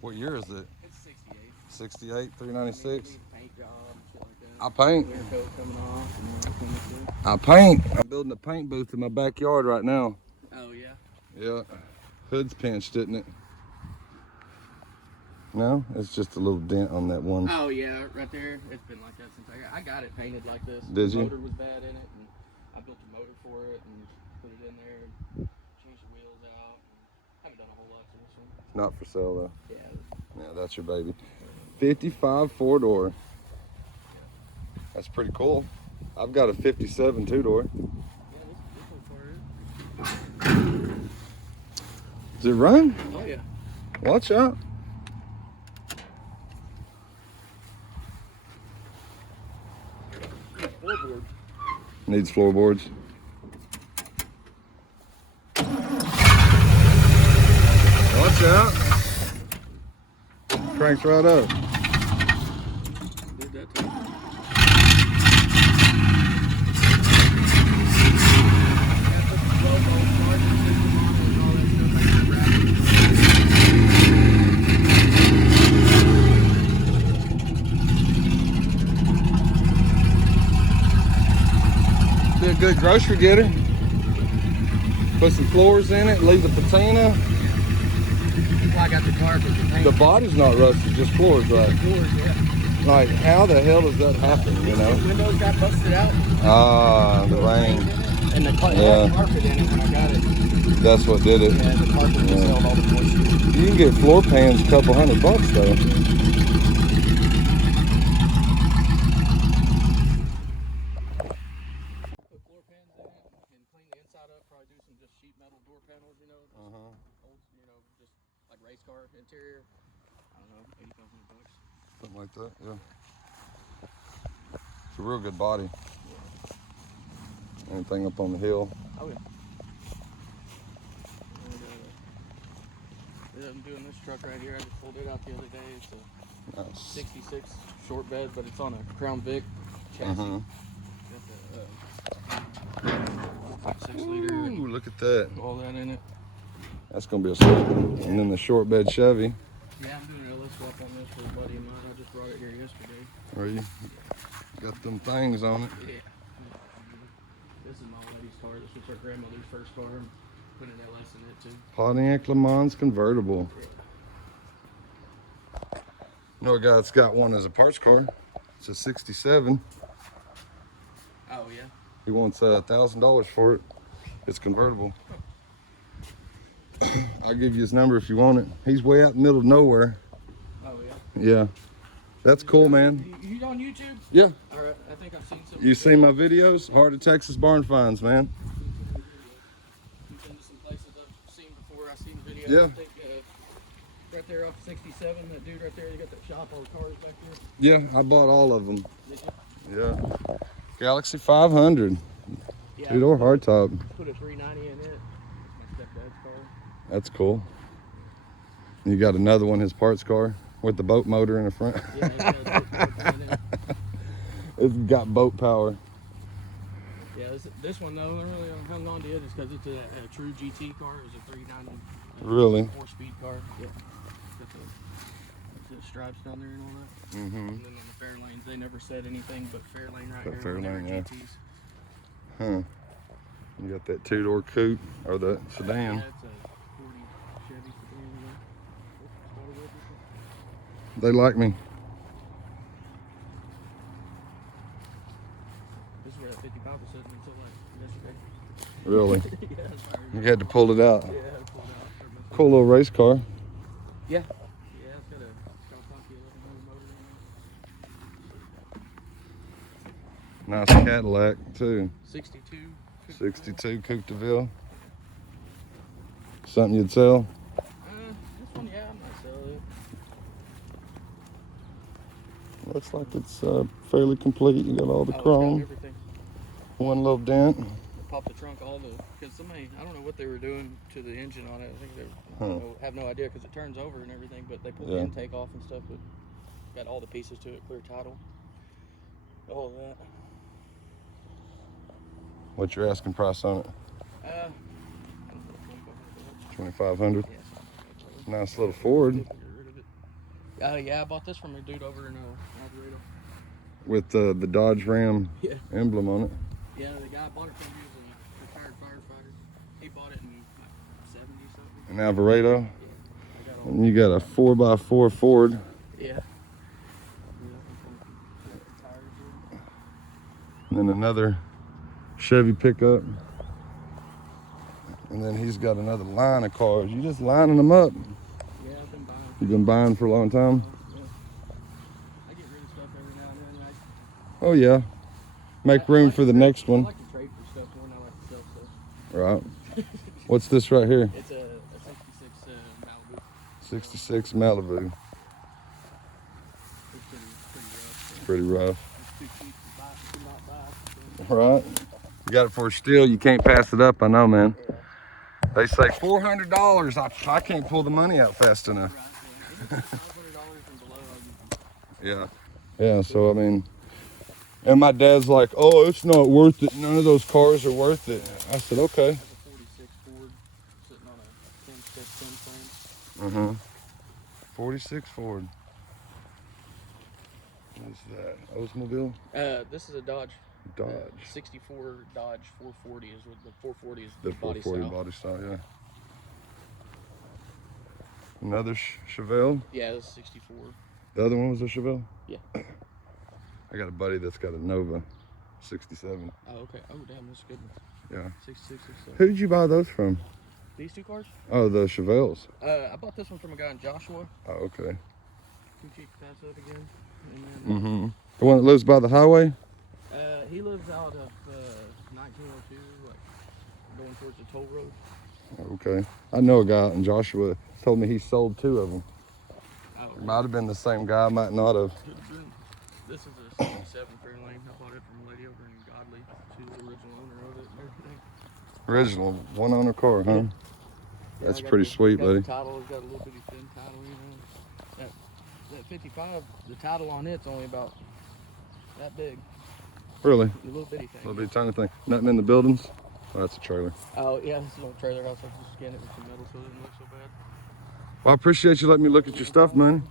What year is it? It's 68. 68, 396. Paint job and shit like that. I paint. Clear coat coming off and everything. I paint. I'm building a paint booth in my backyard right now. Oh, yeah? Yeah. Hood's pinched, isn't it? No, it's just a little dent on that one. Oh, yeah, right there. It's been like that since I got it painted like this. Did you? The motor was bad in it, and I built a motor for it and put it in there and changed the wheels out. I haven't done a whole lot to this one. Not for sale though. Yeah. Yeah, that's your baby. 55 4-door. That's pretty cool. I've got a 57 2-door. Yeah, this one's Does it run? Oh, yeah. Watch out. Floorboard. Needs floorboards. Watch out. Cranks right up. Did that too. Be a good grocery getter. Put some floors in it, leave the patina. Well, I got the carpet. The body's not rusted, just floors, right? Floors, yeah. Like, how the hell does that happen, you know? The windows got busted out. Ah, the rain. And the carpet in it when I got it. That's what did it. Yeah, the carpet just held all the moisture. You can get floor pans a couple $100 though. Put floor pans in it and clean the inside up. Probably do some just sheet metal door panels, you know. Old, you know, just like race car interior. I don't know, $8,500. Something like that, yeah. It's a real good body. Anything up on the hill. Oh, yeah. And, I'm doing this truck right here. I just pulled it out the other day. It's a Nice. 66 short bed, but it's on a Crown Vic chassis. Got the 6 liter. Ooh, look at that. All that in it. That's gonna be a sweet one. And then the short bed Chevy. Yeah, I'm doing a LS swap on this for a buddy of mine. I just brought it here yesterday. Where you got them things on it. Yeah. This is my lady's car. This was her grandmother's first car. I'm putting an LS in it too. Pontiac Le Mans convertible. Know a guy that's got one as a parts car. It's a 67. Oh, yeah? He wants $1,000 for it. It's convertible. I'll give you his number if you want it. He's way out in the middle of nowhere. Oh, yeah? Yeah. That's cool, man. You on YouTube? Yeah. All right, I think I've seen some. You seen my videos? Heart of Texas barn finds, man. You've been to some places I've seen before. I've seen videos. Yeah. I think, right there off 67, that dude right there, you got that shop, all the cars back there. Yeah, I bought all of them. Did you? Yeah. Galaxy 500. Yeah. Two-door hardtop. Put a 390 in it. It's my stepdad's car. That's cool. You got another one, his parts car, with the boat motor in the front. Yeah, it's got a boat motor in it. It's got boat power. Yeah, this one though, I really hung on to it is because it's a true GT car. It's a 390. Really? 4-speed car. Yeah. Got the stripes down there and all that. Mm-hmm. And then on the fair lanes, they never said anything but fair lane right But here. fair when they were lane, yeah. GTs. Huh. You got that two-door coupe, or the sedan. Yeah, it's a 40 Chevy sedan. They like me. This is where that 55 was sitting until like yesterday. Really? Yeah, that's fire. You had to pull it out. Yeah, I pulled it out. Cool little race car. Yeah. Yeah, it's got a Kawasaki 1100 motor in it. Nice Cadillac, too. 62. 62 Coupe de Ville. Something you'd sell? This one, yeah, I might sell it. Looks like it's fairly complete. You got all the chrome. Everything. One little dent. Pop the trunk, all the, because somebody, I don't know what they were doing to the engine on it. I think they have no idea because it turns over and everything, but they pulled the intake off and stuff, but got all the pieces to it, clear title, all of that. What's your asking price on it? Uh, $2,500. yeah, Nice little Ford Get rid of it. Yeah, I bought this from a dude over in Alvarado. with the Dodge Ram Yeah. emblem on it. Yeah, the guy I bought it from, he was a retired firefighter. He bought it in like 70 something. An Alvarado. Yeah. I got all And you got a 4x4 Ford. Yeah. And then another Chevy pickup. And then he's got another line of cars. You just lining them up. Yeah, I've been buying. You've been buying for a long time? Yeah. I get rid of stuff every now and then. Oh yeah. Make room for the next I one. like to trade for stuff more than I like to sell stuff. Right. What's this right here? It's a 66 Malibu. 66 Malibu. It's Pretty rough. It's too cheap to buy, to not buy. So. Right. You got it for a steal. You can't pass it up. I know, man. Yeah. They say $400. I can't pull the money out fast enough. Right, $500 and below. Yeah. Yeah. So I mean, and my dad's like, "Oh, it's not worth it. None of those cars are worth it." I said, "Okay." It's a 46 Ford sitting on a 10 frame. 46 Ford. What is that? Oldsmobile? This is a Dodge. Dodge. 64 Dodge 440 is what the 440 is. The body 440 style. body style, yeah. Another Chevelle. Yeah, it's 64. The other one was a Chevelle? Yeah. I got a buddy that's got a Nova 67. Oh, okay. Oh, damn, that's a good one. Yeah. 66, 67. Who did you buy those from? These two cars? Oh, the Chevelles. I bought this one from a guy in Joshua. Oh, okay. Too cheap to pass up again. And then, The one that lives by the highway? he lives out of 1902, like going towards the toll road. Okay. I know a guy out in Joshua told me he sold 2 of them. Oh, It might have been the same guy, might not have. This is a 77 Fairlane. I bought it from a lady over in Godley. She's the original owner of it and everything. Original, one owner car, huh? Yeah, That's I got pretty the- sweet, got buddy. The title, it's got a little bitty thin title, you know. That 55, the title on it's only about that big. Really? A little bitty thing. Little bitty tiny thing. Nothing in the buildings? Oh, that's a trailer. Oh, yeah, this little trailer house. I just scanned it with some metal so it didn't look so bad. Well, I appreciate you letting me look at your stuff, man.